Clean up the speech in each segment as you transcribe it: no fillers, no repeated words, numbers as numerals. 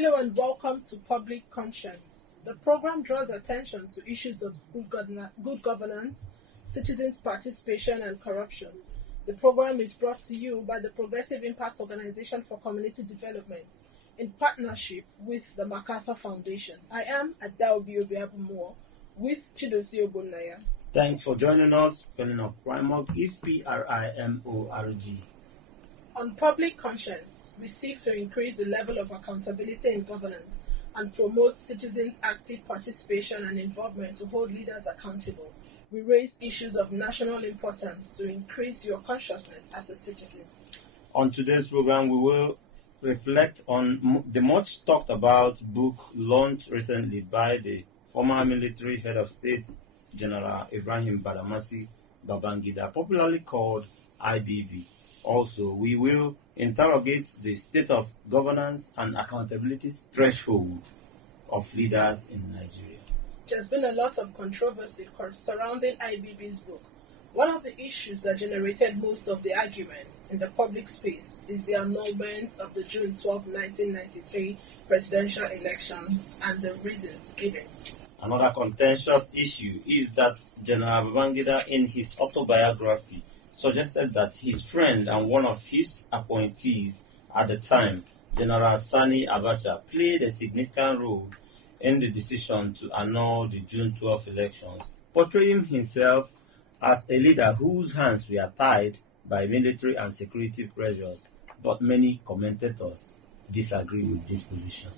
Hello and welcome to Public Conscience. The program draws attention to issues of good governance, citizens' participation, and corruption. The program is brought to you by the Progressive Impact Organization for Community Development in partnership with the MacArthur Foundation. I am Adaobi Obiabumo with Chidozie Ogbonnaya. Thanks for joining us. Spelling of PRIMORG is PRIMORG. On Public Conscience, we seek to increase the level of accountability in governance and promote citizens' active participation and involvement to hold leaders accountable. We raise issues of national importance to increase your consciousness as a citizen. On today's program, we will reflect on the much talked about book launched recently by the former military head of state, General Ibrahim Badamasi Babangida, popularly called IBB. Also, we will interrogate the state of governance and accountability threshold of leaders in Nigeria. There's been a lot of controversy surrounding IBB's book. One of the issues that generated most of the argument in the public space is the annulment of the June 12, 1993 presidential election and the reasons given. Another contentious issue is that General Babangida, in his autobiography, suggested that his friend and one of his appointees at the time, General Sani Abacha, played a significant role in the decision to annul the June 12 elections, portraying himself as a leader whose hands were tied by military and security pressures. But many commentators disagree with this position.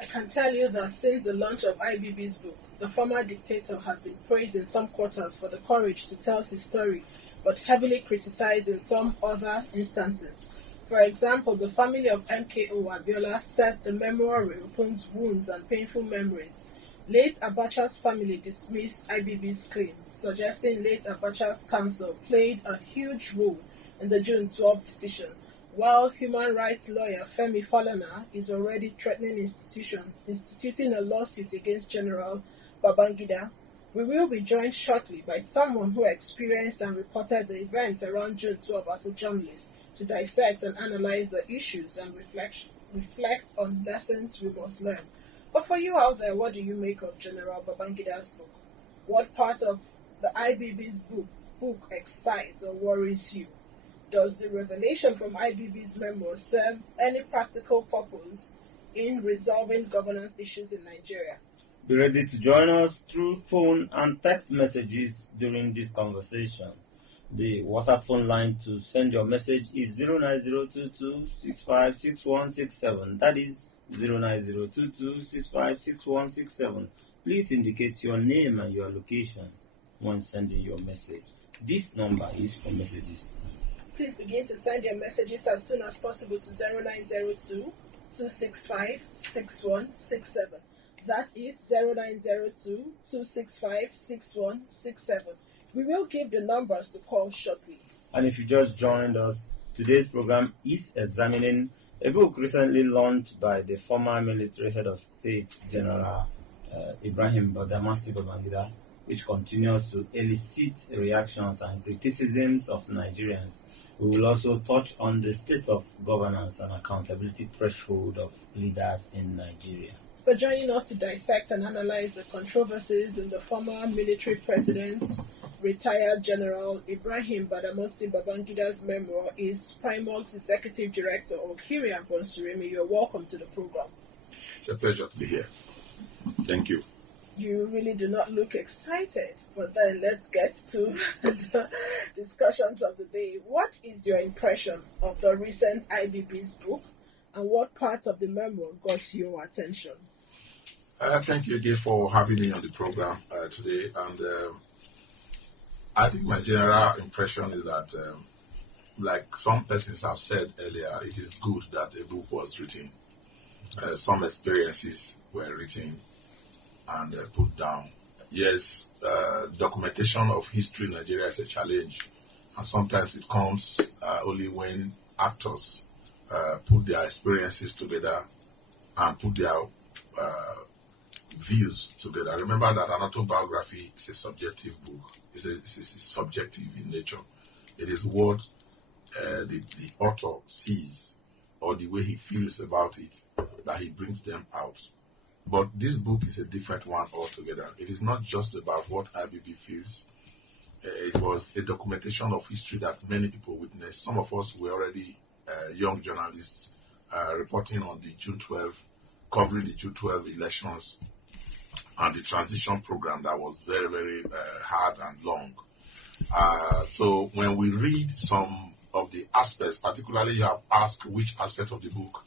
I can tell you that since the launch of IBB's book, the former dictator has been praised in some quarters for the courage to tell his story, but heavily criticized in some other instances. For example, the family of MKO Abiola said the memoir reopens wounds and painful memories. Late Abacha's family dismissed IBB's claims, suggesting late Abacha's counsel played a huge role in the June 12 decision, while human rights lawyer Femi Falana is already threatening instituting a lawsuit against General Babangida. We will be joined shortly by someone who experienced and reported the events around June 12 as a journalist to dissect and analyze the issues and reflect on lessons we must learn. But for you out there, what do you make of General Babangida's book? What part of the IBB's book excites or worries you? Does the revelation from IBB's memoir serve any practical purpose in resolving governance issues in Nigeria? Be ready to join us through phone and text messages during this conversation. The WhatsApp phone line to send your message is 09022656167. That is 09022656167. Please indicate your name and your location when sending your message. This number is for messages. Please begin to send your messages as soon as possible to 0902-265-6167. That is 0902-265-6167. We will give the numbers to call shortly. And if you just joined us, today's program is examining a book recently launched by the former military head of state, General Ibrahim Badamasi Babangida, which continues to elicit reactions and criticisms of Nigerians. We will also touch on the state of governance and accountability threshold of leaders in Nigeria. For joining us to dissect and analyze the controversies in the former military president, retired General Ibrahim Badamasi Babangida's memoir is PRIMORG's Executive Director, Okiri Bonsuremi. You're welcome to the program. It's a pleasure to be here. Thank you. You really do not look excited, but then let's get to the discussions of the day. What is your impression of the recent IBB's book, and what part of the memoir got your attention? Thank you again for having me on the program today. And I think my general impression is that, like some persons have said earlier, it is good that a book was written. Some experiences were written and put down. Yes, documentation of history in Nigeria is a challenge, and sometimes it comes only when actors put their experiences together and put their views together. Remember that an autobiography is a subjective book. It's subjective in nature. It is what the author sees or the way he feels about it. that he brings them out. But this book is a different one altogether. It is not just about what IBB feels. It was a documentation of history that many people witnessed. Some of us were already young journalists reporting on the June 12, covering the June 12 elections and the transition program that was very, very hard and long. So when we read some of the aspects, particularly you have asked which aspect of the book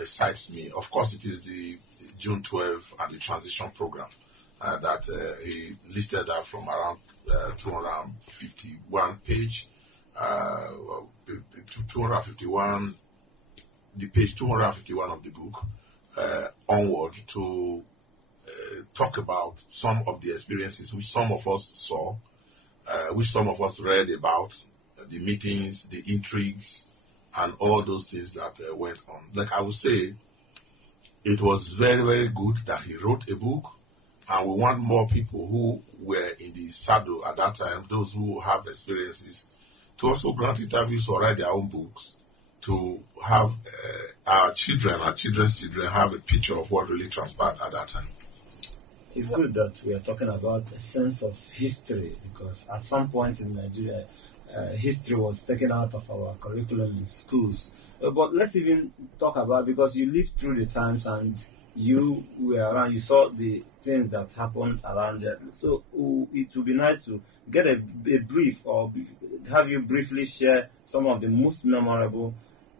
excites me. Of course, it is the June 12 and the transition program that he listed out from around 251 page, 251, the page 251 of the book onward to talk about some of the experiences which some of us saw, which some of us read about, the meetings, the intrigues, and all those things that went on. Like I would say, it was very, very good that he wrote a book, and we want more people who were in the saddle at that time, those who have experiences, to also grant interviews or write their own books, to have our children's children have a picture of what really transpired at that time. It's good that we are talking about a sense of history, because at some point in Nigeria, history was taken out of our curriculum in schools. But let's even talk about, because you lived through the times and you were around, you saw the things that happened around there. So it would be nice to get a brief, or have you briefly share some of the most memorable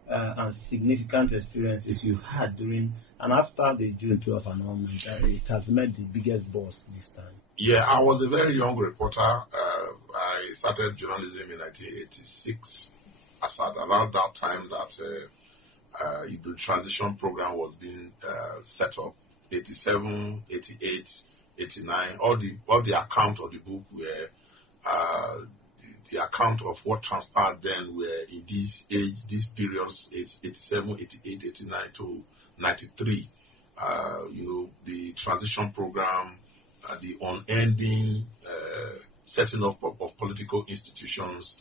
and significant experiences you had during and after the June 12 annulment. It has met the biggest boss this time. Yeah, I was a very young reporter. I started journalism in 1986. Around that time that the transition program was being set up, 87, 88, 89. All the account of the book were the account of what transpired then were in these periods, 87, 88, 89 to 93. The transition program, the unending setting up of political institutions,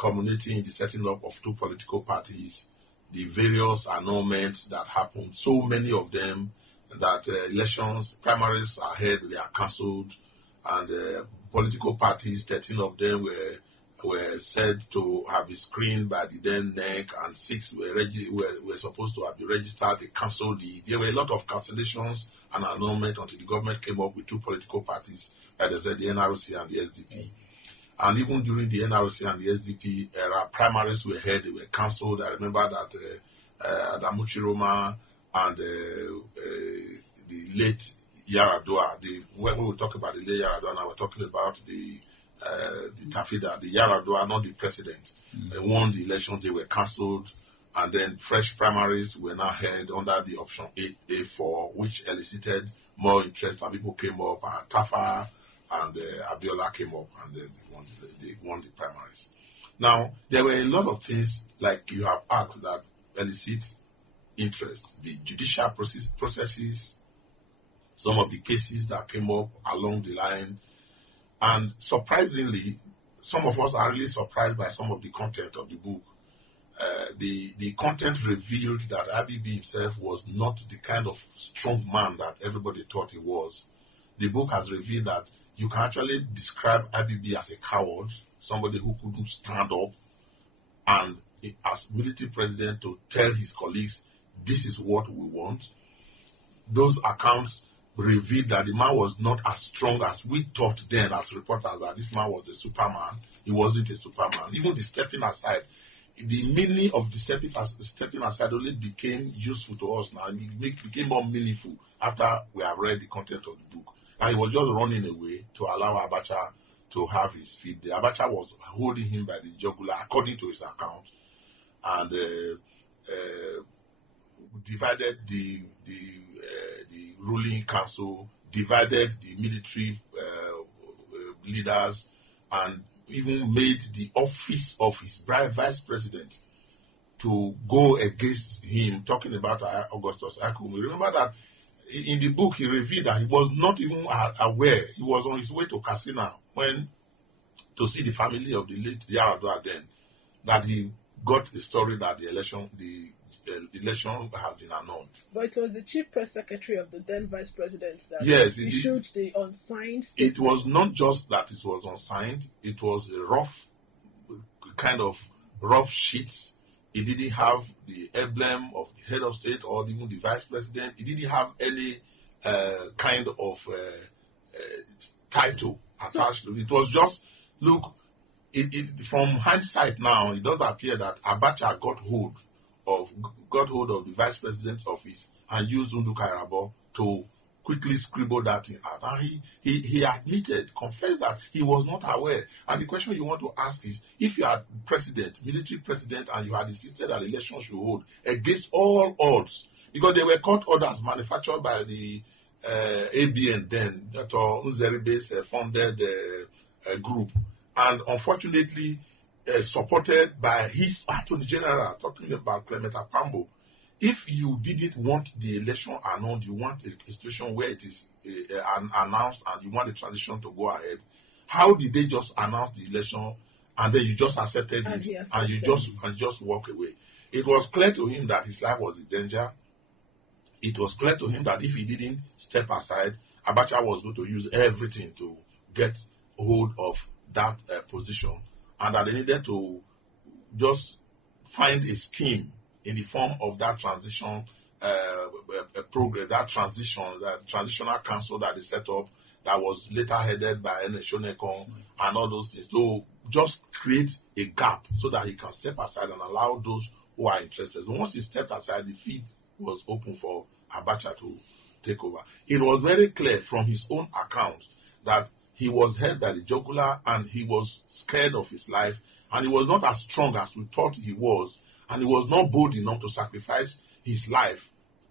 culminating in the setting up of two political parties, the various annulments that happened, so many of them that elections, primaries are held, they are cancelled, and political parties, 13 of them were said to have been screened by the then NEC, and 6 were supposed to have been registered. They cancelled there were a lot of cancellations and annulment until the government came up with two political parties, as I said, the NRC and the SDP. And even during the NRC and the SDP era, primaries were held, they were cancelled. I remember that Adamu Chiroma and the late Yaradua, when we talk about the late Yaradua, now we're talking about the Tafida, the Yaradua, not the president. They won the elections, they were cancelled, and then fresh primaries were now held under the option 8A4, which elicited more interest, and people came up, and Tafa and Abiola came up, and they won the primaries. Now, there were a lot of things, like you have asked, that elicit interest. The judicial processes, some of the cases that came up along the line, and surprisingly, some of us are really surprised by some of the content of the book. The content revealed that IBB himself was not the kind of strong man that everybody thought he was. The book has revealed that you can actually describe IBB as a coward, somebody who couldn't stand up, and as military president to tell his colleagues, this is what we want. Those accounts revealed that the man was not as strong as we thought then as reporters, that this man was a superman. He wasn't a superman. Even the stepping aside, the meaning of the stepping aside only became useful to us now. It became more meaningful after we have read the content of the book. And he was just running away to allow Abacha to have his feet. The Abacha was holding him by the jugular, according to his account, and divided the ruling council, divided the military leaders, and even made the office of his vice president to go against him, talking about Augustus Akumi. Remember that in the book he revealed that he was not even aware. He was on his way to Katsina to see the family of the late Yaradua then, that he got the story that the election has been annulled. But it was the chief press secretary of the then vice president that issued the unsigned statement. It was not just that it was unsigned, it was a rough, kind of rough sheets. It didn't have the emblem of the head of state or even the vice president. It didn't have any kind of title attached to it. It was just, look, from hindsight now, it does appear that Abacha got hold of the vice president's office and used Nduka to quickly scribble that thing out. And he admitted, confessed that he was not aware. And the question you want to ask is, if you are president, military president, and you had insisted that elections should hold against all odds, because there were court orders manufactured by the ABN then, that Unzeribe's funded group, and unfortunately supported by his attorney general, talking about Clement Apambo. If you didn't want the election annulled, you want a situation where it is announced and you want the transition to go ahead, how did they just announce the election and then you just accepted it and you just walk away? It was clear to him that his life was in danger. It was clear to him that if he didn't step aside, Abacha was going to use everything to get hold of that position, and that they needed to just find a scheme in the form of that transition program, that transitional council that they set up, that was later headed by Shonekong and all those things. So just create a gap so that he can step aside and allow those who are interested. So once he stepped aside, the field was open for Abacha to take over. It was very clear from his own account that he was held by the jugular and he was scared of his life, and he was not as strong as we thought he was, and he was not bold enough to sacrifice his life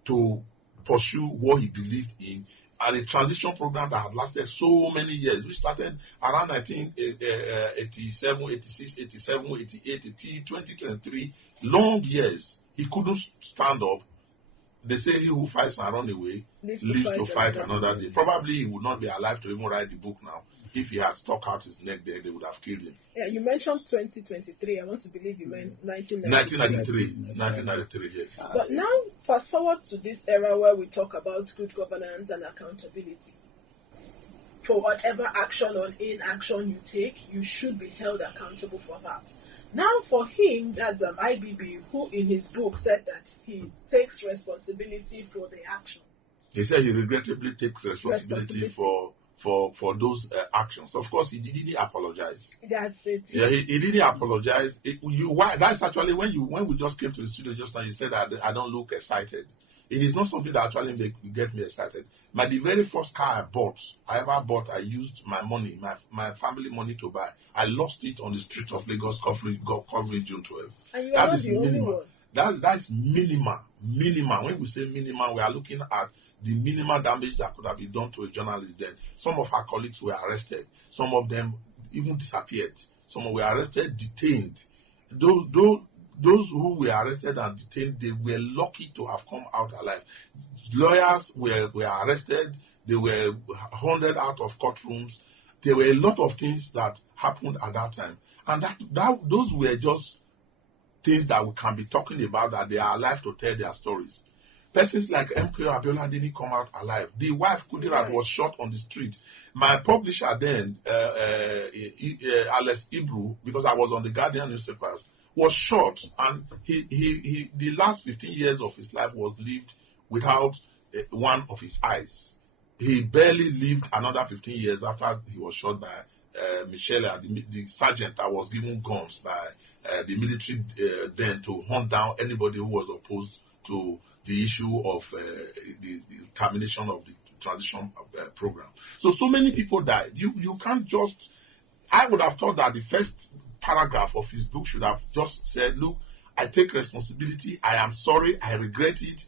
to pursue what he believed in. And a transition program that had lasted so many years. We started around 1987, 86, 87, 88, 2023, long years. He couldn't stand up. They say he who fights and run away lives to fight another day. Probably he would not be alive to even write the book now. If he had stuck out his neck there, they would have killed him. Yeah, you mentioned 2023. I want to believe you meant 1993. 1993, yes. But now, fast forward to this era where we talk about good governance and accountability. For whatever action or inaction you take, you should be held accountable for that. Now, for him, that's IBB, who in his book said that he takes responsibility for the action. He said he regrettably takes responsibility for those actions. Of course, he didn't apologize. That's it. Yeah, he didn't apologize. Why? That's actually when we just came to the studio just now. You said that I don't look excited. It is not something that actually get me excited. The very first car I used my money, my family money to buy. I lost it on the streets of Lagos, coverage June 12. And you are not the only one. That's minimal. When we say minimal, we are looking at the minimal damage that could have been done to a journalist then. Some of our colleagues were arrested. Some of them even disappeared. Some were arrested, detained. Those who were arrested and detained, they were lucky to have come out alive. Lawyers were arrested. They were hunted out of courtrooms. There were a lot of things that happened at that time. And those were just things that we can be talking about, that they are alive to tell their stories. Persons like MK Abiola didn't come out alive. The wife, Kudirat, was shot on the street. My publisher then, Alex Ibru, because I was on the Guardian newspapers, was shot, and he the last 15 years of his life was lived without one of his eyes. He barely lived another 15 years after he was shot by Michelle, the sergeant that was given guns by the military then to hunt down anybody who was opposed to the issue of the termination of the transition program. So many people died. You can't just... I would have thought that the first paragraph of his book should have just said, look, I take responsibility, I am sorry, I regret it,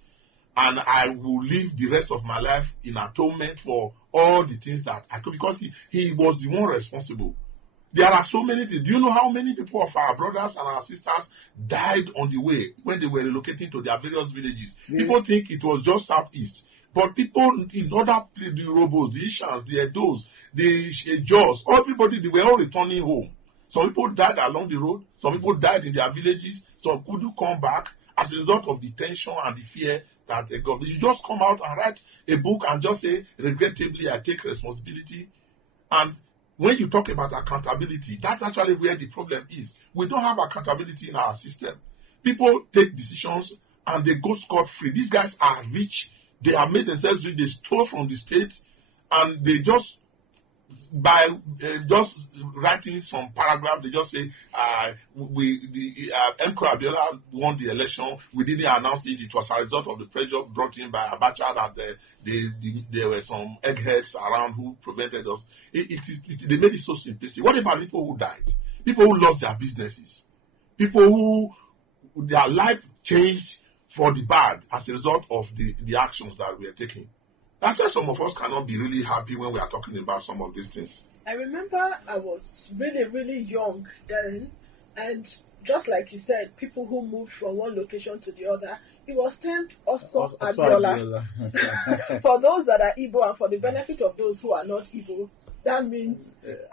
and I will live the rest of my life in atonement for all the things that I could, because he was the one responsible. There are so many things. Do you know how many people of our brothers and our sisters died on the way when they were relocating to their various villages? Mm. People think it was just southeast. But people in other places, the Robos, the Ishans, the Edos, the Jaws, everybody, they were all returning home. Some people died along the road. Some people died in their villages. Some couldn't come back as a result of the tension and the fear that they got. You just come out and write a book and just say, regrettably, I take responsibility. And when you talk about accountability, that's actually where the problem is. We don't have accountability in our system. People take decisions and they go scot-free. These guys are rich. They have made themselves rich. They stole from the state, and they just, by just writing some paragraph, they just say, M. Abiola won the election. We didn't announce it. It was a result of the pressure brought in by Abacha that there were some eggheads around who prevented us. They made it so simplistic. What about people who died? People who lost their businesses? People who their life changed for the bad as a result of the actions that we are taking. That's why some of us cannot be really happy when we are talking about some of these things. I remember I was really, really young then, and just like you said, people who moved from one location to the other, it was termed also Abiola. For those that are Igbo and for the benefit of those who are not Igbo, that means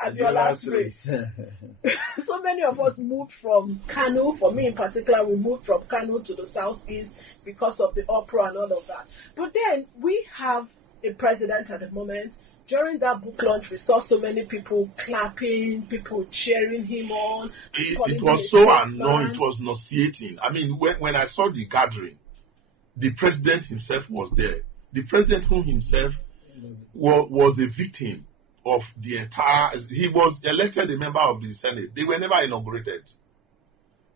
Abiola's race. So many of us moved from Kano. For me in particular, we moved from Kano to the southeast because of the uproar and all of that. But then we have a president at the moment. During that book launch, we saw so many people clapping, people cheering him on. It was so annoying. It was nauseating. I mean, when I saw the gathering, the president himself was there. The president who himself was a victim of the entire. He was elected a member of the Senate. They were never inaugurated.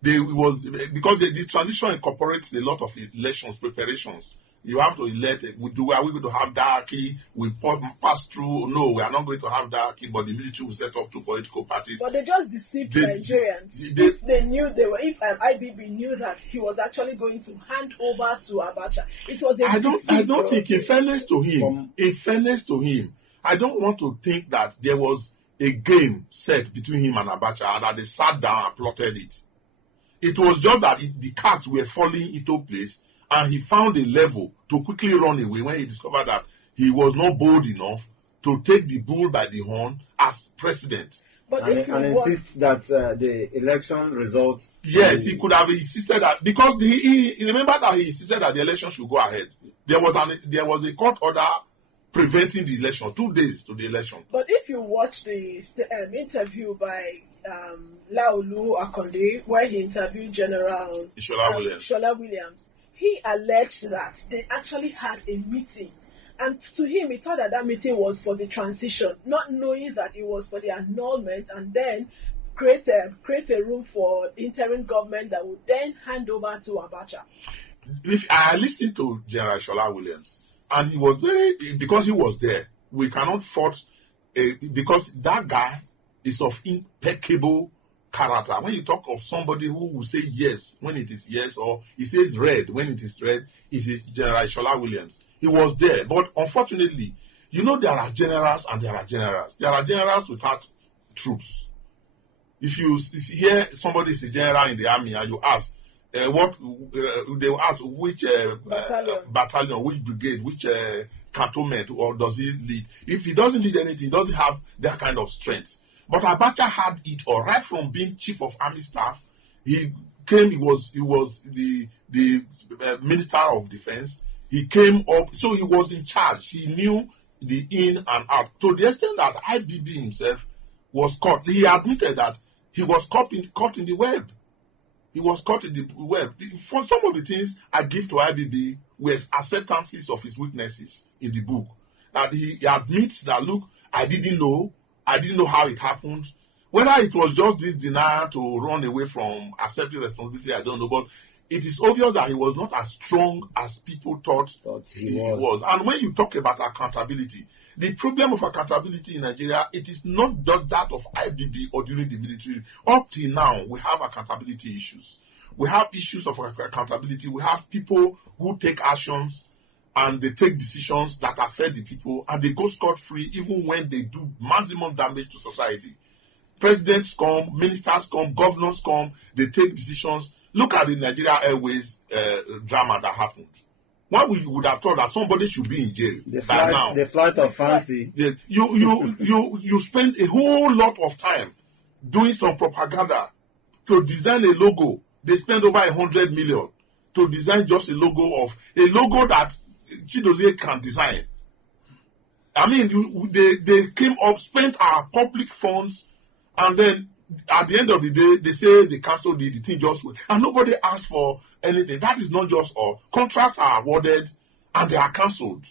Because the transition incorporates a lot of elections preparations. You have to elect. Are we going to have diarchy? We pass through. No, we are not going to have diarchy. But the military will set up two political parties. But they just deceived Nigerians. If IBB knew that he was actually going to hand over to Abacha, it was. I don't think. In fairness to him, I don't want to think that there was a game set between him and Abacha and that they sat down and plotted it. It was just that the cards were falling into place, and he found a level to quickly run away when he discovered that he was not bold enough to take the bull by the horn as president. But and insist that the election result. Yes, he could have insisted that, because he remember that he insisted that the election should go ahead. There was a court order preventing the election, 2 days to the election. But if you watch the interview by Laolu Akonde, where he interviewed General Shola Williams, he alleged that they actually had a meeting. And to him, he thought that meeting was for the transition, not knowing that it was for the annulment, and then create a room for interim government that would then hand over to Abacha. I listened to General Shola Williams, and he was because he was there, we cannot fault, because that guy is of impeccable character. When you talk of somebody who will say yes when it is yes, or he says red when it is red, it is General Shola Williams. He was there, but unfortunately, there are generals and there are generals. There are generals without troops. If you hear somebody is a general in the army and you ask, they will ask which battalion, which brigade, which cantonment, or does he lead? If he doesn't lead anything, he doesn't have that kind of strength. But Abacha had it all right from being chief of army staff. He was the minister of defense. He came up, so he was in charge. He knew the in and out. To the extent that IBB himself was caught, he admitted that he was caught in the web. He was caught in the web. For some of the things I give to IBB were acceptances of his weaknesses in the book. That he admits that, look, I didn't know how it happened. Whether it was just this denial to run away from accepting responsibility, I don't know. But it is obvious that he was not as strong as people thought he was. And when you talk about accountability, the problem of accountability in Nigeria, it is not just that of IBB or during the military. Up till now, we have accountability issues. We have issues of accountability. We have people who take actions and they take decisions that affect the people, and they go scot-free even when they do maximum damage to society. Presidents come, ministers come, governors come, they take decisions. Look at the Nigeria Airways drama that happened. Why would have thought that somebody should be in jail by now? The flight of fancy. You spend a whole lot of time doing some propaganda to design a logo. They spend over 100 million to design just a logo that Chidozie can design. I mean, they came up, spent our public funds, and then at the end of the day, they say they cancelled the thing just went. And nobody asked for anything. That is not just all. Contracts are awarded and they are cancelled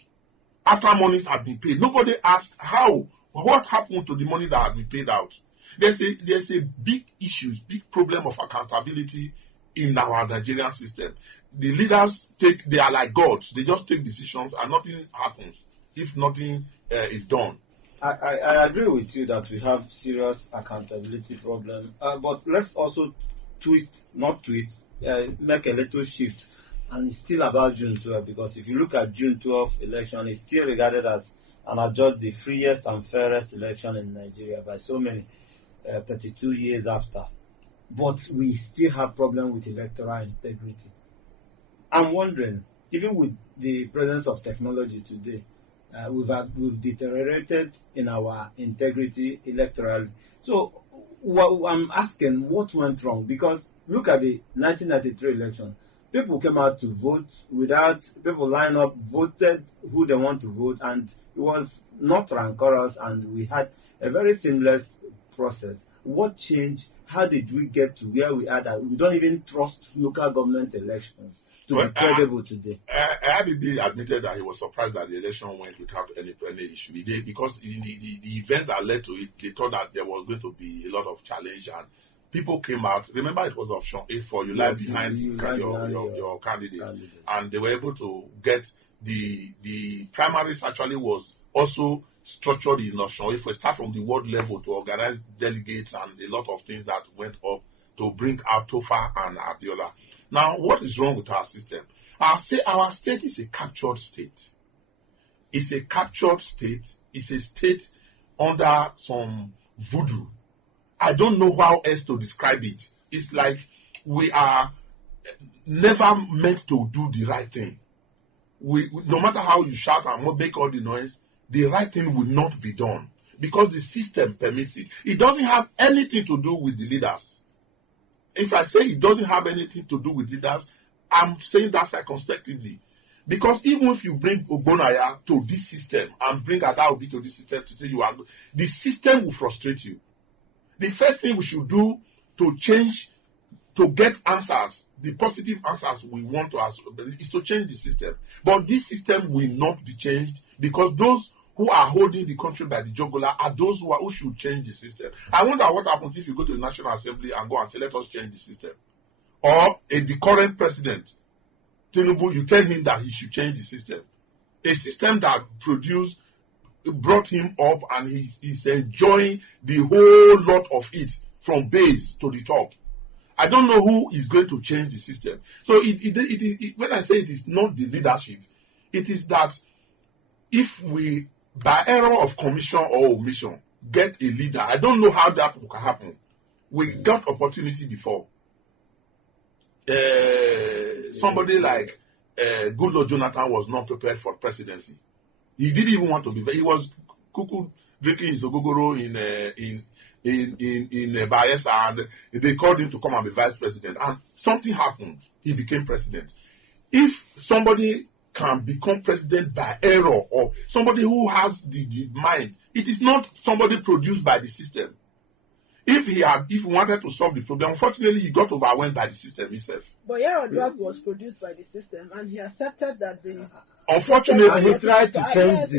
after monies have been paid. Nobody asked how. What happened to the money that has been paid out? There's a big issue, big problem of accountability in our Nigerian system. The leaders they are like gods. They just take decisions and nothing happens if nothing is done. I agree with you that we have serious accountability problem, but let's also make a little shift, and it's still about June 12, because if you look at June 12 election, it's still regarded as and adjudged the freest and fairest election in Nigeria by so many, 32 years after. But we still have problem with electoral integrity. I'm wondering, even with the presence of technology today, we've deteriorated in our integrity electorally. So I'm asking, what went wrong? Because look at the 1993 election. People came out to vote without people line up, voted who they want to vote, and it was not rancorous, and we had a very seamless process. What changed? How did we get to where we are that we don't even trust local government elections to be credible today? IBB admitted that he was surprised that the election went without any issue. Because in the event that led to it, they thought that there was going to be a lot of challenge, and people came out. Remember, it was option A4. You lie behind your candidate. And they were able to get the primaries actually was also structured in option A4. We start from the world level to organize delegates and a lot of things that went up to bring out Tofa and Abiola. Now, what is wrong with our system? Our state is a captured state. It's a captured state. It's a state under some voodoo. I don't know how else to describe it. It's like we are never meant to do the right thing. No matter how you shout and make all the noise, the right thing will not be done because the system permits it. It doesn't have anything to do with the leaders. If I say it doesn't have anything to do with leaders, I'm saying that circumspectively. Because even if you bring Ogbonaya to this system and bring Adaobi to this system to say you are good, the system will frustrate you. The first thing we should do to change, to get answers, the positive answers we want to ask, is to change the system. But this system will not be changed because those who are holding the country by the jugular are those who should change the system. I wonder what happens if you go to the National Assembly and go and say, let us change the system. Or the current president, Tinubu, you tell him that he should change the system. A system that brought him up and he's enjoying the whole lot of it from base to the top. I don't know who is going to change the system. So when I say it is not the leadership, it is that if we, by error of commission or omission, get a leader, I don't know how that will happen. We got opportunity before. Somebody like Goodluck Jonathan was not prepared for presidency. He didn't even want to be. He was drinking his ogogoro in Bayelsa, and they called him to come and be vice president. And something happened. He became president. If somebody can become president by error, or somebody who has the mind, it is not somebody produced by the system. If he wanted to solve the problem, unfortunately, he got overwhelmed by the system himself. But Yaradua was produced by the system, and he accepted that the. Unfortunately, he tried to change the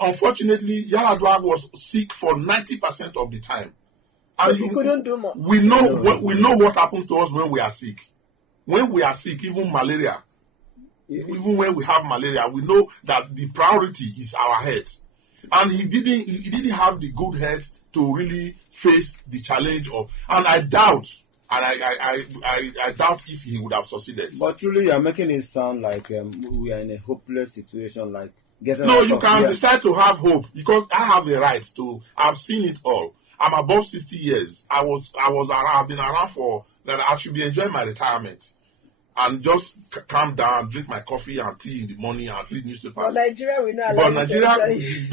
Unfortunately, Yaradua was sick for 90% of the time, and he couldn't do more. We know what happens to us when we are sick. When we are sick, even malaria, even when we have malaria, we know that the priority is our health, and he didn't have the good health to really face the challenge of, and I doubt if he would have succeeded. But truly, you are making it sound like we are in a hopeless situation. Like no, you can decide to have hope because I have a right to. I've seen it all. I'm above 60 years. I've been around for that. I should be enjoying my retirement. and just calm down, drink my coffee and tea in the morning and read newspapers. But Nigeria will not. But Nigeria, you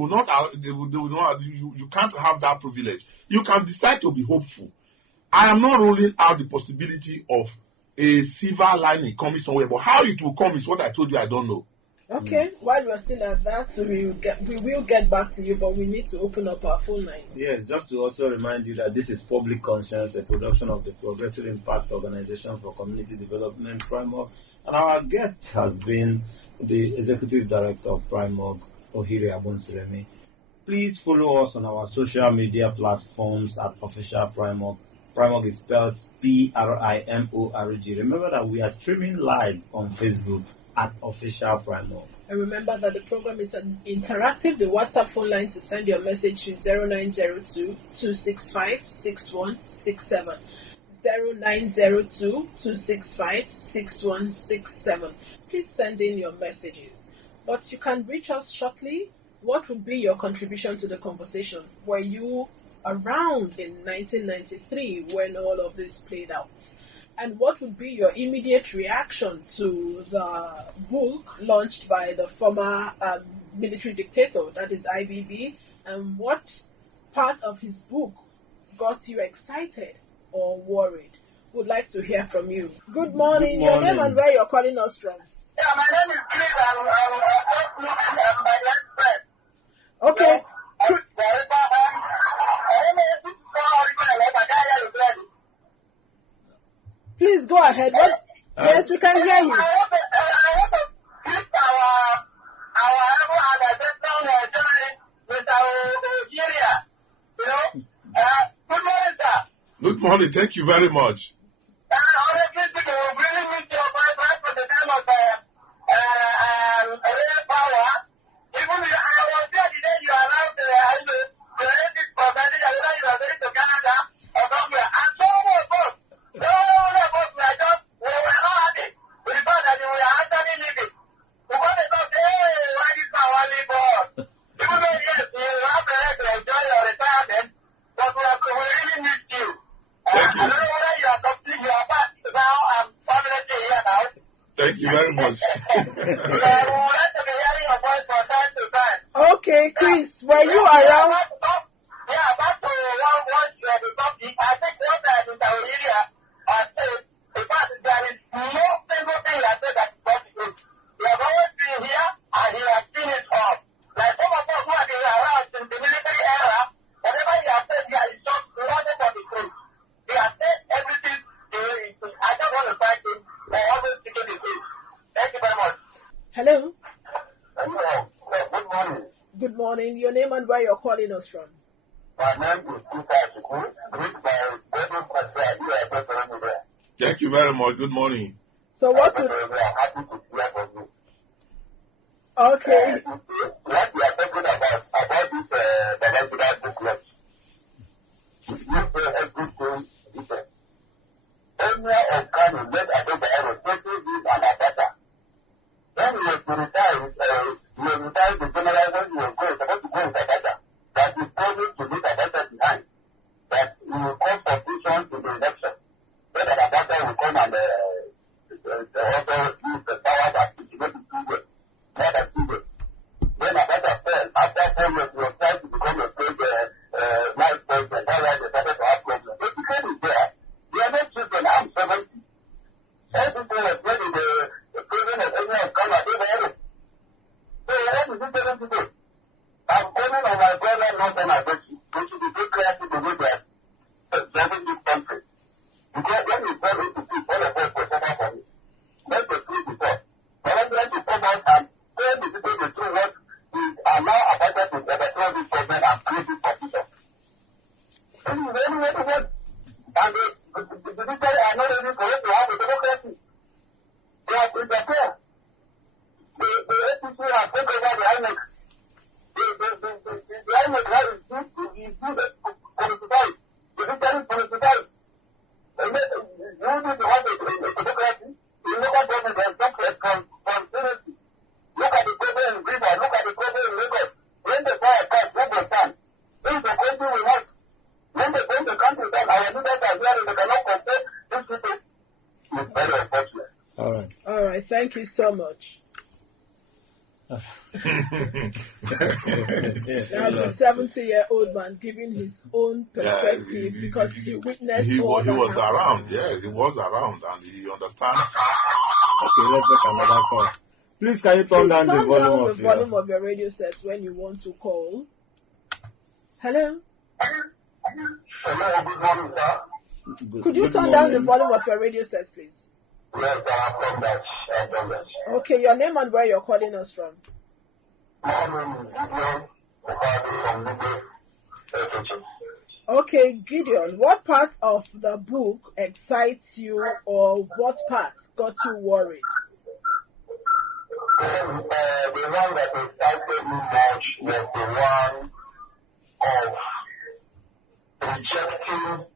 will not. They will not. You can't have that privilege. You can decide to be hopeful. I am not ruling out the possibility of a silver lining coming somewhere, but how it will come is what I told you. I don't know. Okay, while we're still at that, so we will get back to you, but we need to open up our phone line. Yes, just to also remind you that this is Public Conscience, a production of the Progressive Impact Organization for Community Development, PRIMORG, and our guest has been the Executive Director of PRIMORG, Ohiri Abunsuremi. Please follow us on our social media platforms at Official PRIMORG. PRIMORG is spelled PRIMORG. Remember that we are streaming live on Facebook at Official PRIMORG. And remember that the program is an interactive. The WhatsApp phone line to send your message to 0902-265-6167. 0902-265-6167. Please send in your messages. But you can reach us shortly. What would be your contribution to the conversation? Were you around in 1993 when all of this played out? And what would be your immediate reaction to the book launched by the former military dictator, that is IBB, and what part of his book got you excited or worried? Would like to hear from you. Good morning. Your name and where you're calling us from. Yeah, my name is Chris. I'm my best friend. Okay. Please go ahead. Yes, we can hear you. I want to keep our journalist, Mr. Nigeria. You know? Good morning, sir. Good morning. Thank you very much. Honestly speaking, we really miss your voice right from the time of real power. Even if I was there the day you announced the this prophetic, I know you are going to Canada or somewhere. And so many of us were just, we were not happy with the fact that we were actually living. Because they thought, hey, why this man want to live on? Even though, yes, you have the right to enjoy your retirement, but we really miss you. Thank you. I don't know whether you are complete, you are back now, I'm permanently here now. Thank you very much. We would like to be hearing your voice from time to time. Okay, Chris, were you around? Yeah, back to what the topic. I think what Mr. Urilia said, in fact, there is no single thing I said that is possible. We have always been here, and he has seen it all. Like some of us who have been around since the military era, whatever he has said here is just nothing but the truth. He has said everything the way it is. I just want to thank him for always speaking the truth. Thank you very much. Hello. Hello. Good morning. Good morning. Your name and where you're calling us from. My name is Peter Chukwu, greeted by David Pascal. Thank you very much. Good morning. So what would... I'm happy to hear from you. Okay. What we are talking about this diversity book launch. You say everything different. Emir of Kano led Adebayo taking this and Abata. When he was to retire, the general when he was supposed to go with Abata, that he promised to leave Abata behind, that he will call for petition to the election, so that Abata will come and also use the power that he made in 2 years, more than 2 years. When Abata fell, after 4 years, he was trying to become a vice president. All right, they started to have problems. But because he's there, they are not children. I'm 70. All people were ready the president of Emir of Kano, Adebayo. So what is it going to do? I'm calling on my brother, not on my virtue. We should be very careful to do that. Serving this country. Because when we fall into peace, all of us will suffer from it. Let the truth be told. But I'm trying to come out and tell the people the truth what we are now about to overthrow this government and create this confusion. Anyway, and the people are not ready for us to have a democracy. They have interfered. The APC has taken over the INEC. The INEC now is politicized. The military is politicized. You need to have a democracy. The local government has not transparency. Look at the problem in River. Look at the problem in Lagos. When the fire comes, who will stand? If the country will not. When the country down, our leaders are here and they cannot compare these people. It's very unfortunate. All right. All right. Thank you so much. Now, the 70-year-old man giving his own perspective because he witnessed all that was happened. around. Yes, he was around, and he understands. Okay, let's make another call. Please, can you turn down the volume of your radio set when you want to call? Hello? Hello, good morning, sir. Could you turn down the volume of your radio set, please? Yes, I've done that. Okay, your name and where you're calling us from? Okay, Gideon, what part of the book excites you, or what part got you worried? The one that excited me much was the one of rejecting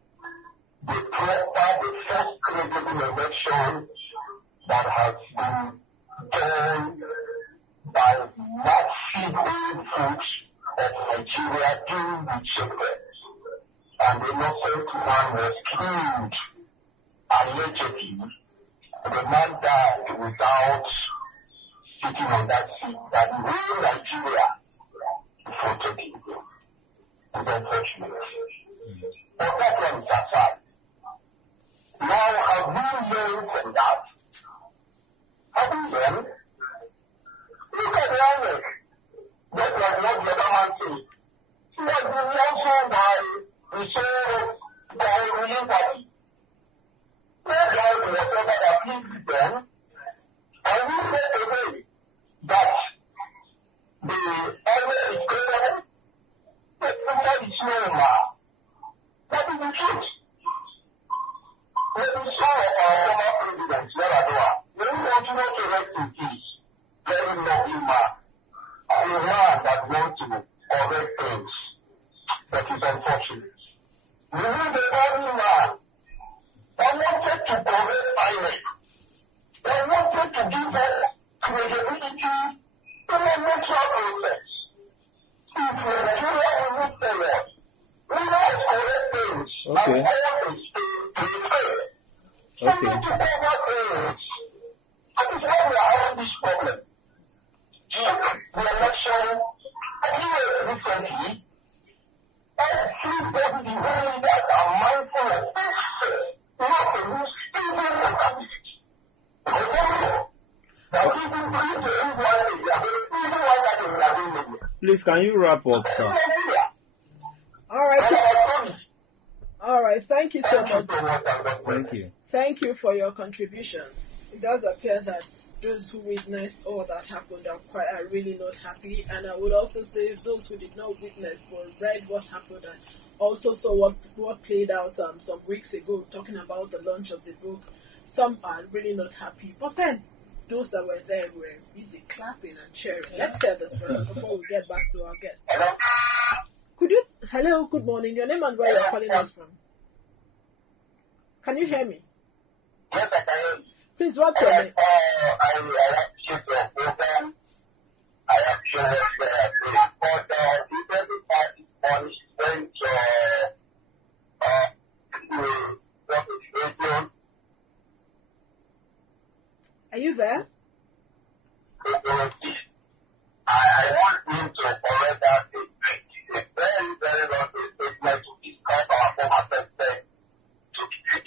the first credible election that has been done by massive inputs of Nigeria being rejected. And the innocent man was killed allegedly. The man died without sitting on that seat that the whole Nigeria voted him. It's unfortunate. But that one is aside. Now, have we learned from that? Have we learned? Look at the INEC. That was what the other man said. He was also by the soul of the ruling party. They guys whatever that pleased them, and we said away that the INEC is credible. But sometimes it's normal. That is the truth. When we saw our former president, Yaradua, when we continue to rest in peace, very lovely man, a man that wants to correct things, that is unfortunate. We need a godly man that wanted to correct INEC, that wanted to give us credibility in a natural process. If Nigeria will move forward, we must correct things and all the state to fail. So we need to cover things. That is why we are having this problem. Check the election recently. Everybody, the whole leaders are mindful of this faith, not to lose even the candidate. That even bring to everyone is even one that is having media. Please, can you wrap up, sir? All right. All right. Thank you so much. Thank you. Thank you for your contribution. It does appear that those who witnessed all that happened are really not happy. And I would also say those who did not witness but read what happened and also saw what played out some weeks ago, talking about the launch of the book, some are really not happy. But then, those that were there were busy clapping and cheering. Let's hear this first before we get back to our guest. Hello, good morning. Your name and where you're calling us from? Can you hear me? Yes, I can hear you. Please, what's your name? I appreciate your program. I appreciate what you are doing. But if every party wants to Are you there? I want him to correct that statement. It's a very, very long statement to discuss our former president to be the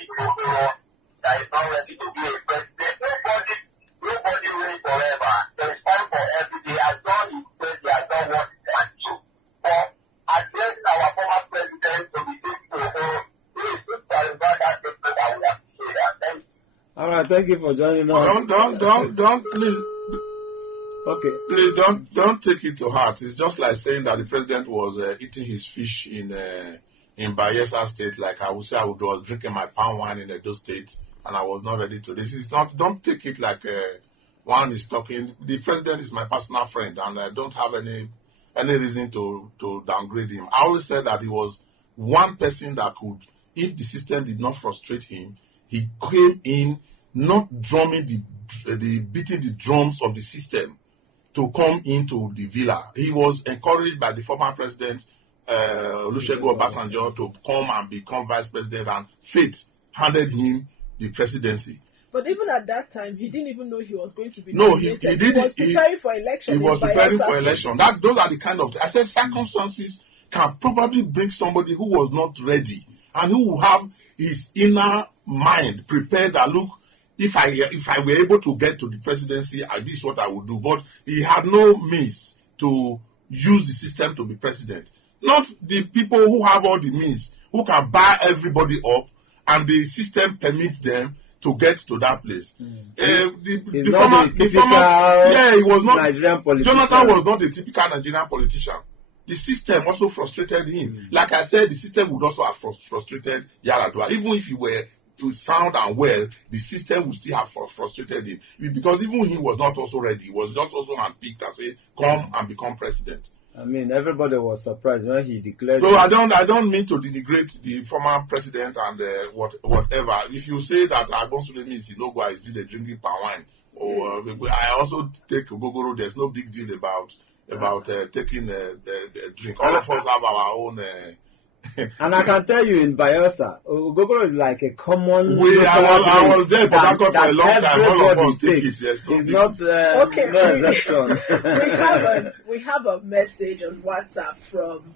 that is not ready to be a president. Nobody will forever. There is time for every day. As long as he says he has done what he can do. But address our former president to be able to please clarify that statement that we have to say that. Thank you. All right, thank you for joining us. Don't, please. Okay. Please don't take it to heart. It's just like saying that the president was eating his fish in Bayelsa State, like I would say I was drinking my palm wine in Edo State, and I was not ready to. This is not. Don't take it like one is talking. The president is my personal friend, and I don't have any reason to downgrade him. I always said that he was one person that could, if the system did not frustrate him, he came in not drumming the beating the drums of the system to come into the villa. He was encouraged by the former president, Olusegun Obasanjo, to come and become vice president, and fate handed him the presidency. But even at that time, he didn't even know he was going to be No, he nominated. didn't. He was preparing for election. He was preparing for election. Those are the kind of, I said, circumstances can probably bring somebody who was not ready and who will have his inner mind prepared that, look, if I were able to get to the presidency, this is what I would do. But he had no means to use the system to be president. Not the people who have all the means, who can buy everybody up, and the system permits them to get to that place. The former, he was not. Nigerian politician. Jonathan was not a typical Nigerian politician. The system also frustrated him. Like I said, the system would also have frustrated Yaradua. Even if he were to sound and well, the system would still have frustrated him. Because even he was not also ready. He was just also handpicked and say, come and become president. I mean, everybody was surprised when he declared. So I don't mean to denigrate the former president and whatever. If you say that Agbonsulemi is Inogwa is really drinking palm wine, or I also take Ogogoro, there's no big deal about taking the drink. All of us have our own. And I can tell you in Bayelsa, Ogogoro is like a common. I was there, but I got for a long time. All of us take it. Yes, it's not okay. We have a message on WhatsApp from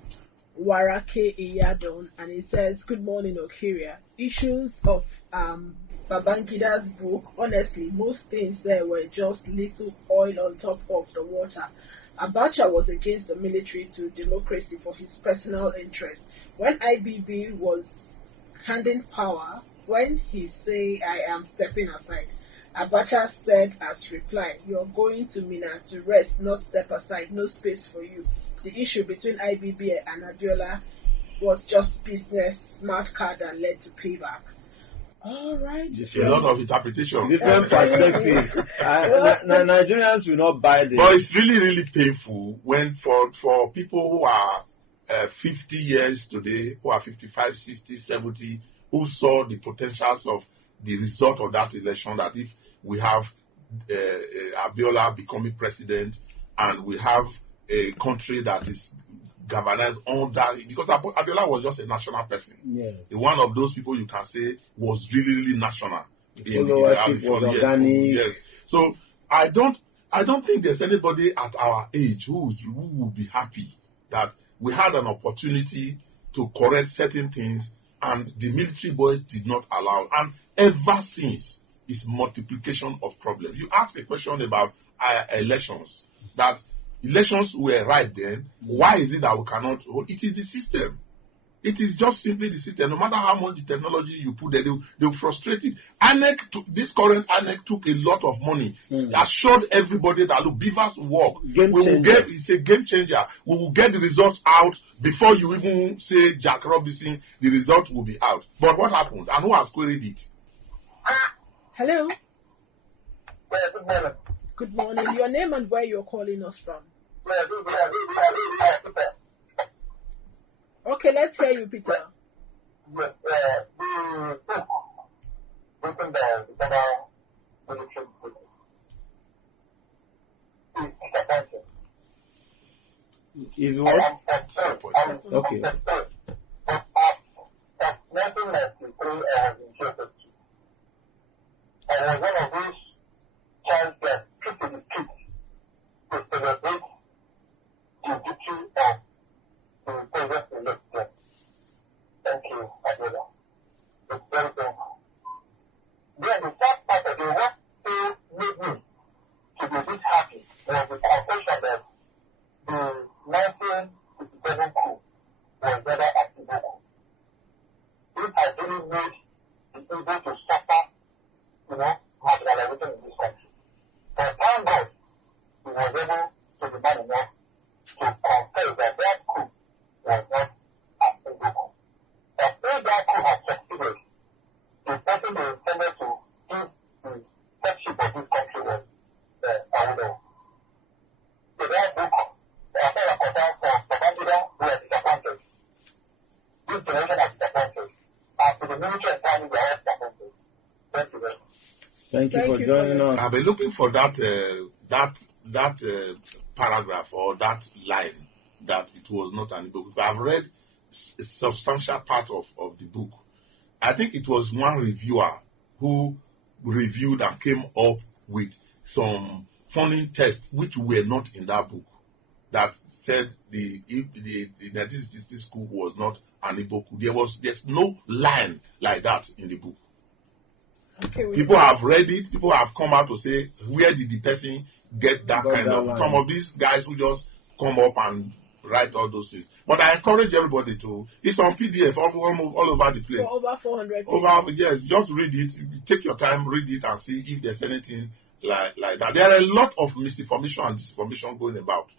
Warake Iyadon, and it says, "Good morning, Okiria. Issues of Babangida's book. Honestly, most things there were just little oil on top of the water. Abacha was against the military to democracy for his personal interest. When IBB was handing power, when he say, I am stepping aside, Abacha said as reply, you're going to Mina to rest, not step aside, no space for you. The issue between IBB and Abiola was just business, smart card that led to payback." All right. A lot of interpretation. Different perspectives. Nigerians will not buy this. But it's really, really painful when for people who are 50 years today, who are 55, 60, 70, who saw the potentials of the result of that election, that if we have Abiola becoming president and we have a country that is governance under, because Abiola was just a national person. Yes. One of those people you can say was really, really national. Yes. So I don't think there's anybody at our age who will be happy that we had an opportunity to correct certain things and the military boys did not allow. And ever since, it's multiplication of problems. You ask a question about elections, that elections were right then. Why is it that we cannot hold? It is the system. It is just simply the system. No matter how much the technology you put there, they'll frustrate it. This current ANEC took a lot of money. Assured everybody that, look, Beavers work. It's a game changer. We will get the results out before you even say Jack Robinson, the result will be out. But what happened? And who has queried it? Hello. Good morning. Good morning. Your name and where you're calling us from. Okay, let's hear you, Peter. Yes, within the military is what? Okay. I was one of those child that took to the street to celebrate the victory of the previous election. Thank you, Adela. It's very painful. Then the third part of the what made me to be this happy was the confession that the 1967 coup was rather accidental coup. If I didn't need the able to suffer, marginalization in this country. But thank God, he was able to be man enough to confess that that coup was not a single coup. That if that coup had succeeded, the person they intended to give the headship of this country was Awolowo. So that book, as far as concerned for Babangida, we are disappointed. This generation is disappointed. And to the military and family, we are all disappointed. Thank you very much. Thank you for joining us. I've been looking for that paragraph or that line that it was not an book. I've read a substantial part of the book. I think it was one reviewer who reviewed and came up with some funny tests which were not in that book, that said the 1960 school was not an Igbo coup. There's no line like that in the book. Okay, people have read it. People have come out to say, where did the person get that kind of line? Some of these guys who just come up and write all those things. But I encourage everybody to. It's on PDF all over the place. For over 400 pages. Yes, just read it. Take your time, read it, and see if there's anything like that. There are a lot of misinformation and disinformation going about,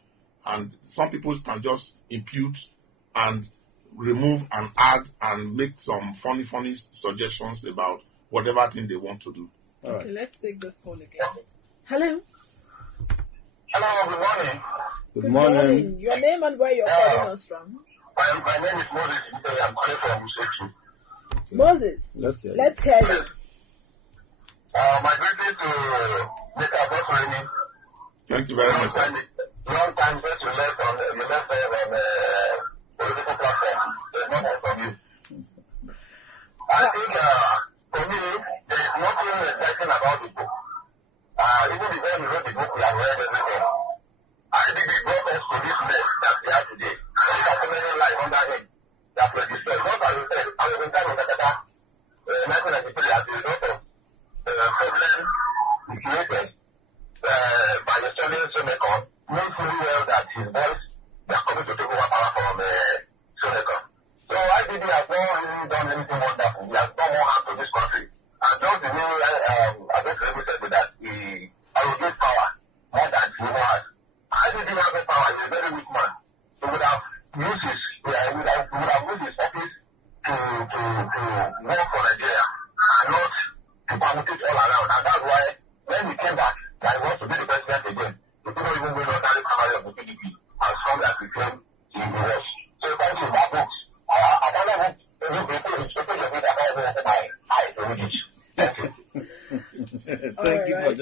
and some people can just impute and remove and add and make some funny suggestions about whatever thing they want to do. All right. Let's take this call again. Hello. Hello, good morning. Good morning. Your name and where you're calling us from? My name is Moses. I'm calling from Musechi. Moses, let's hear you. My greeting to Mr. Boswani. Thank you very much. Long time since you left on political platform. There's no more from you. I think for me, there is nothing exciting about the book. Even the way you wrote the book, we have read everything. IBB brought us to this mess that we have today. And there are so many lives under him that were destroyed. Not as you said, I was in time in Canada, 1993, as a result of problems created by the Soviet Sonecon, knowing fully well that his boys are coming to take over power from Sonecon. So IBB has not really done anything wonderful. He has done more harm to this country. And just the way I just said with that, he arrogates power more than he has. IBB has the power. He's a very weak man. He would have used his office to work for Nigeria and not to permutate all around. And that's why when he came back, that he wants to be the president again, he couldn't even win ordinary primary of the PDP as strong as he claimed he was. So thank you. That books. I don't know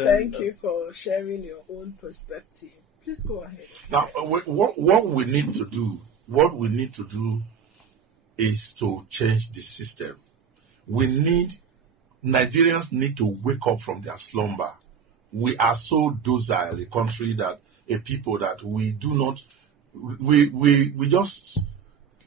Thank you for sharing your own perspective. Please go ahead. Now, what we need to do is to change the system. Nigerians need to wake up from their slumber. We are so docile, a country that a people that we do not, we just,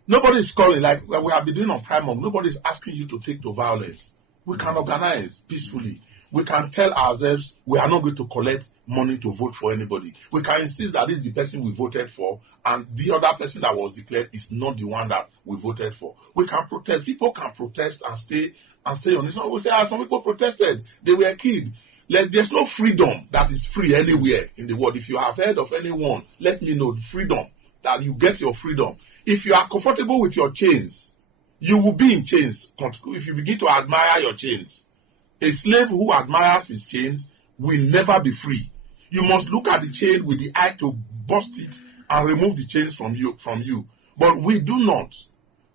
nobody is calling, like we have been doing on PRIMORG, nobody is asking you to take to violence. We can organize peacefully. We can tell ourselves we are not going to collect money to vote for anybody. We can insist that this is the person we voted for, and the other person that was declared is not the one that we voted for. We can protest. People can protest and stay on this. We say, some people protested. They were killed. There's no freedom that is free anywhere in the world. If you have heard of anyone, let me know the freedom, that you get your freedom. If you are comfortable with your chains, you will be in chains. If you begin to admire your chains, a slave who admires his chains will never be free. You must look at the chain with the eye to bust it and remove the chains from you. But we do not.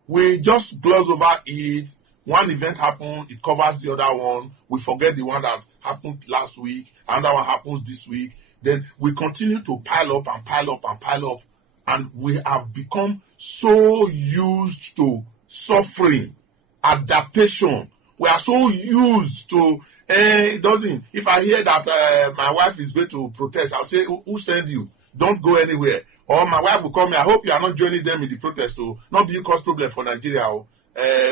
We just gloss over it. One event happens, it covers the other one. We forget the one that happened last week. Another one happens this week. Then we continue to pile up and pile up and pile up. And we have become so used to suffering, adaptation. We are so used to, if I hear that my wife is going to protest, I'll say, who sent you? Don't go anywhere. Or my wife will call me, I hope you are not joining them in the protest. So, not be cause problem for Nigeria.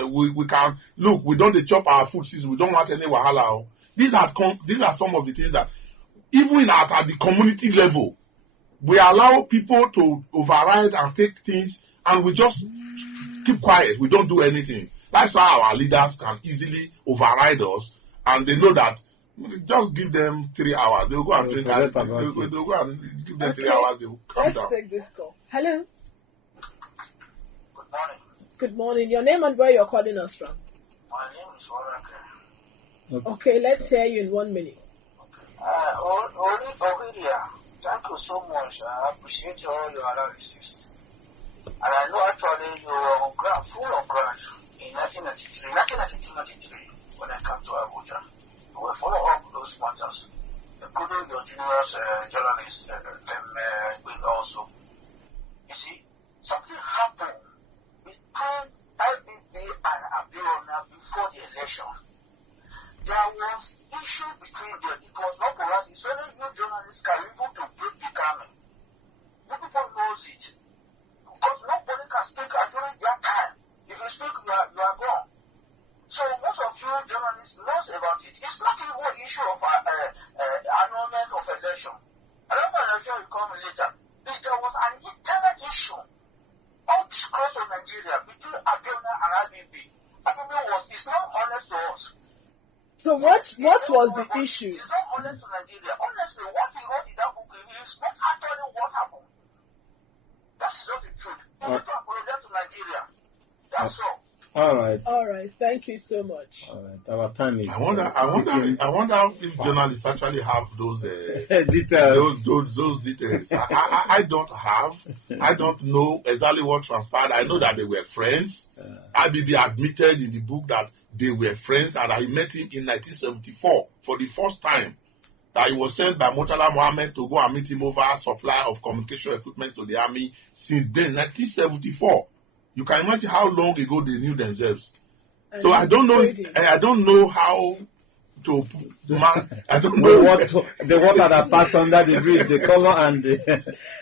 We can, look, we don't chop our food since we don't want any wahala. These are some of the things that, even at the community level, we allow people to override and take things, and we just keep quiet. We don't do anything. That's why our leaders can easily override us, and they know that just give them 3 hours. They'll go and drink. They'll go and give them 3 hours. They'll come down. Let's take this call. Hello. Good morning. Good morning. Your name and where you're calling us from? My name is Waraka. Okay, let's hear you in 1 minute. Thank you so much. I appreciate all your analysis. And I know actually you were on ground, full on ground in 1993, when I came to Abuja. You will follow up those matters, including your junior journalist, also. You see, something happened between IBB and Abiona before the election. There was issue between them. It was not for us. It's only you journalists can able to break the canon. You people knows it. Because nobody can speak during their time. If you speak, you are gone. So most of you journalists knows about it. It's not even an issue of annulment of election. Another election will come later. There was an internal issue all discussed in Nigeria between Abiona and IBB. IBB is not honest to us. So what was the issue? It's not honest to Nigeria. Honestly, what he wrote in that book is not actually what happened. That's not the truth. He need to apologize to Nigeria. That's all. All right. All right. Thank you so much. All right. Our time is. I wonder if journalists actually have those details. Those details. I don't have. I don't know exactly what transpired. I know that they were friends. IBB admitted in the book that they were friends, and I met him in 1974 for the first time. That he was sent by Murtala Mohammed to go and meet him over supply of communication equipment to the army. Since then, 1974. You can imagine how long ago they knew themselves. So I don't know. I don't know how to. I don't know the water that passed under the bridge, the cover and the.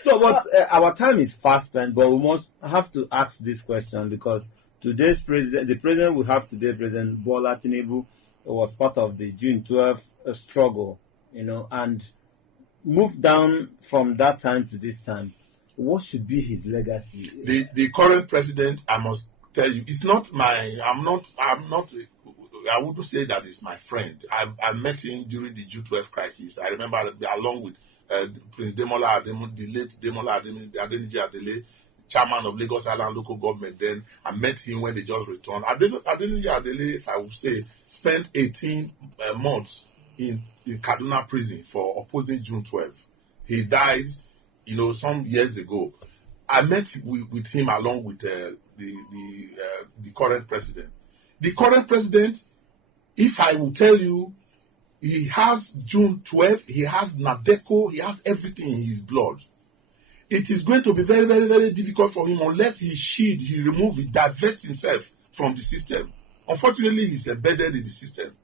So, but our time is fast spent, but we must have to ask this question because today's president, the president we have today, President Bola Tinubu, was part of the June 12th struggle, and moved down from that time to this time. What should be his legacy? The current president, I must tell you, it's not my. I'm not. I wouldn't say that it's my friend. I met him during the June 12 crisis. I remember along with Prince Demola Ademo, the late Demola Adeniji Adele, chairman of Lagos Island local government. Then I met him when they just returned. Adeniji Adele, if I would say, spent 18 months in Kaduna prison for opposing June 12. He died. Some years ago, I met with him along with the current president. The current president, if I will tell you, he has June 12, he has Nadeco, he has everything in his blood. It is going to be very, very, very difficult for him unless he divest himself from the system. Unfortunately, he's embedded in the system.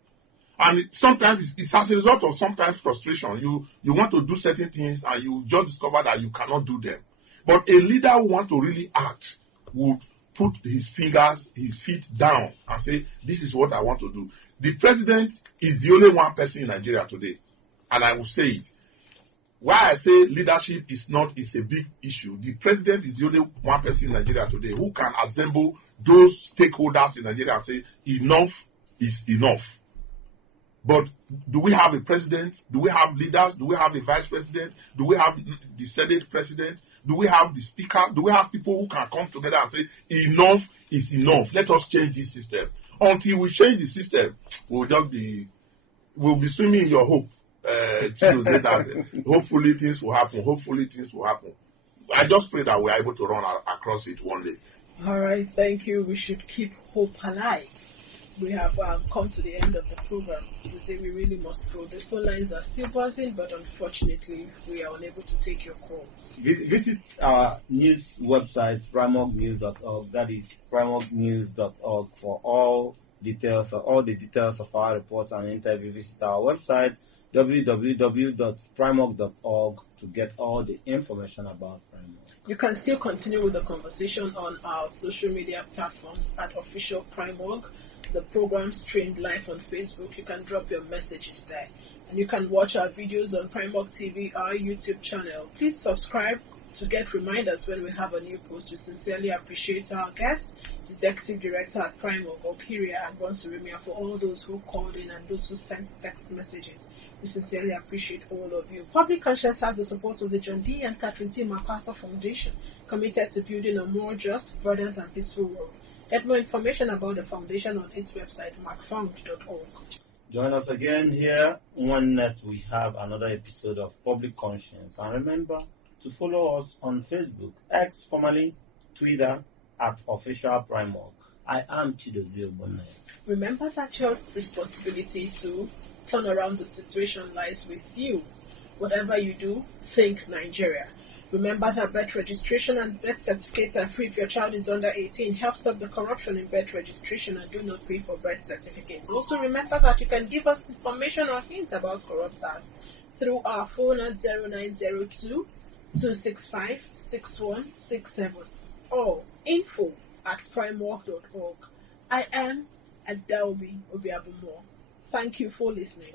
And sometimes it's as a result of sometimes frustration. You want to do certain things and you just discover that you cannot do them. But a leader who wants to really act would put his feet down and say, this is what I want to do. The president is the only one person in Nigeria today. And I will say it. Why I say leadership is a big issue. The president is the only one person in Nigeria today who can assemble those stakeholders in Nigeria and say, enough is enough. But do we have a president? Do we have leaders? Do we have a vice president? Do we have the Senate president? Do we have the speaker? Do we have people who can come together and say, enough is enough? Let us change this system. Until we change the system, we'll be swimming in your hope. Hopefully things will happen. I just pray that we're able to run across it one day. All right, thank you. We should keep hope alive. We have come to the end of the program. We say we really must go. The phone lines are still buzzing, but unfortunately, we are unable to take your calls. Visit our news website, PRIMORGnews.org. That is PRIMORGnews.org for all details, all the details of our reports and interviews. Visit our website, www.primorg.org, to get all the information about PRIMORG. You can still continue with the conversation on our social media platforms at Official PRIMORG. The program streamed live on Facebook. You can drop your messages there. And you can watch our videos on PRIMORG TV, our YouTube channel. Please subscribe to get reminders when we have a new post. We sincerely appreciate our guest, Executive Director at PRIMORG, Okiria and Bonsurimia, for all those who called in and those who sent text messages. We sincerely appreciate all of you. Public Conscience has the support of the John D. and Catherine T. MacArthur Foundation, committed to building a more just, verdant, and peaceful world. Get more information about the foundation on its website, macfound.org. Join us again here when next we have another episode of Public Conscience. And remember to follow us on Facebook, X, formerly Twitter, at Official PRIMORG. I am Chidozie Ogbonna. Remember that your responsibility to turn around the situation lies with you. Whatever you do, think Nigeria. Remember that birth registration and birth certificates are free if your child is under 18. Help stop the corruption in birth registration and do not pay for birth certificates. Also remember that you can give us information or hints about corrupt acts through our phone at 0902 265 6167 or info@primorg.org. I am Adelbi Obiabumo. Thank you for listening.